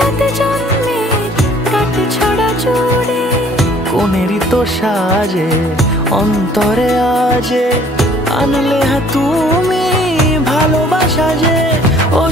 সাথে জন্মের কাট ছড়া জুড়ে কোনেরই তো সাজে অন্তরে আজে আনলে তুমি ভালোবাসা যে ও